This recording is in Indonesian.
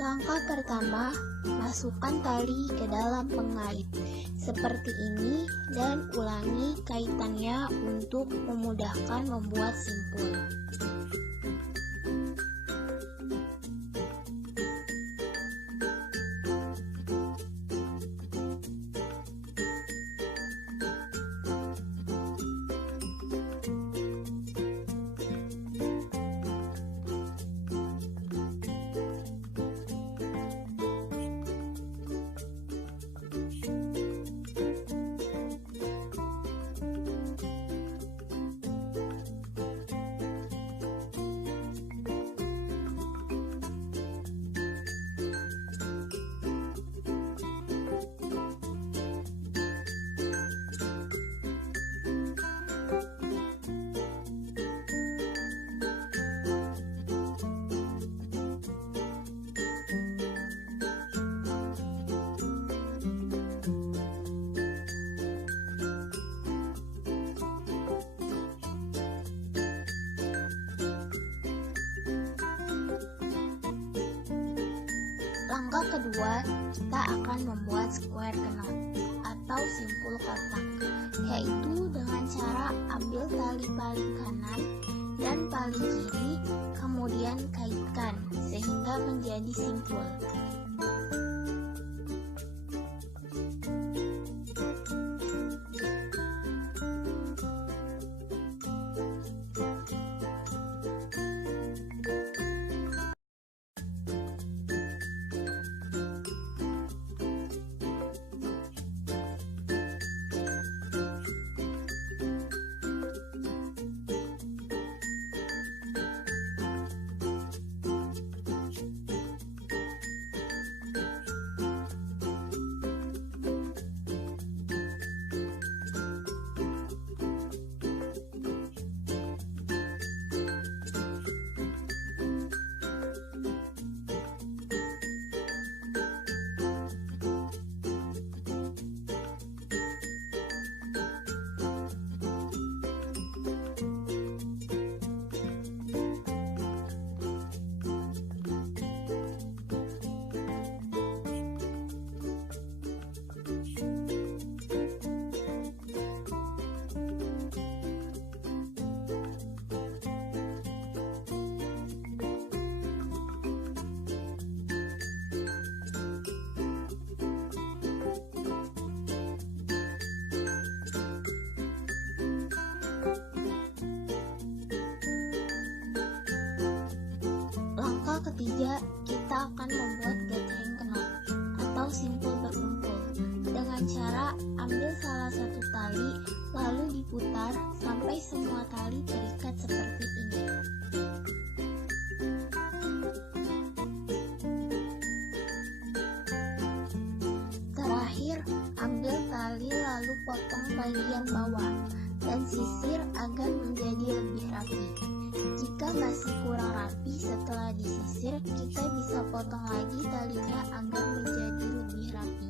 Langkah pertama, masukkan tali ke dalam pengait seperti ini dan ulangi kaitannya untuk memudahkan membuat simpul. Langkah kedua, kita akan membuat square knot atau simpul kotak, yaitu dengan cara ambil tali paling kanan dan paling kiri, kemudian kaitkan sehingga menjadi simpul. Langkah ketiga, kita akan membuat gathering knot atau simpul berkumpul dengan cara ambil salah satu tali lalu diputar sampai semua tali terikat seperti ini. Terakhir, ambil tali lalu potong bagian bawah dan sisir agar menjadi lebih rapi. Jika masih kurang rapi setelah disisir, kita bisa potong lagi talinya agar menjadi lebih rapi.